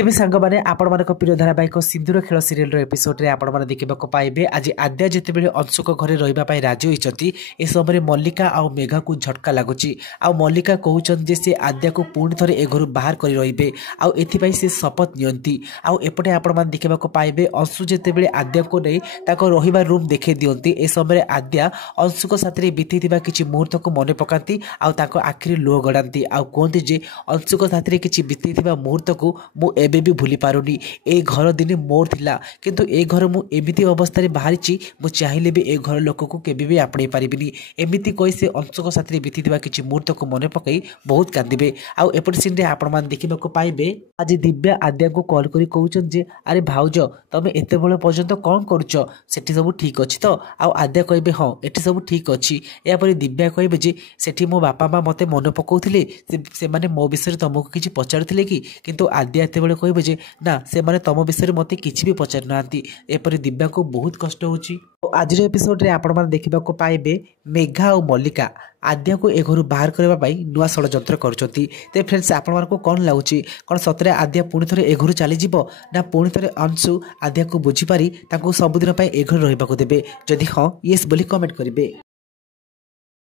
तेज सांग मैंने आपण प्रिय धारावाहिक सिंदूर खेल सीरियल एपिसोड आपण देखा पाइबे आज आद्या जितेबाला अंशुक घरे रही राजी होती ए समय मल्लिका आ मेघा को झटका लगुच आ मल्लिका कहते से आद्या को पुणी थे ए घर बाहर कर रे आउ से शपथ नियंती आउपटे आपण देखा पाइबे अंशु जितेबाला आद्या को नहीं रहा रूम देखे दिखती ए समय आद्या अंशुक साथ बीती किसी मुहूर्त को मन पकाती आखिरी लुह गड़ाती आउ कहते जे अंशुक साथ किसी बीती मुहूर्त को एबे भी भूली पारुनी ए घर दिने मोर थिला किंतु ए घर मु एमिति अवस्था रे बाहरिची मु चाहिले भी ए घर लोक को केबे भी आपणे पारिबिनी एमिति कहि से अंशुक साथ रे बीती किछि मुहूर्त को मने पकई बहुत कांदिबे आउ एपट सीन रे आपण मान देखिबा को पाइबे आज दिव्या आद्या को कॉल करी कहउचन जे अरे भाउज तमे एते बेले पर्यंत कोन करूछ सेठी सब ठीक अछि तो आउ आद्या कहबे हां एठी सब ठीक अछि या परे दिव्या कहबे जे सेठी मो बापा मां मते मने पकौथिले से माने मो विषय तुमको किछि पचारथिले कि किंतु आद्या एते बेले कहबे जे ना से माने तम विषय मते किछि भी पचार नांती एपरि दिव्या को बहुत कष्ट होची। आज एपिसोड रे आपण मान देखिबा को पाइबे मेघा और मल्लिका आद्या को ए घर बाहर करबा पई नुआ षडयंत्र करछती। ते फ्रेंड्स आपण मान को कोन लाउची कोन सतरे आद्या पुणी थरे ए घर चली जिवो ना पुणी थरे अंशु आद्या को बुझी पारी ताको सब दिन पई ए घर रहबा को देबे जदि हां यस बोली कमेंट करिवे।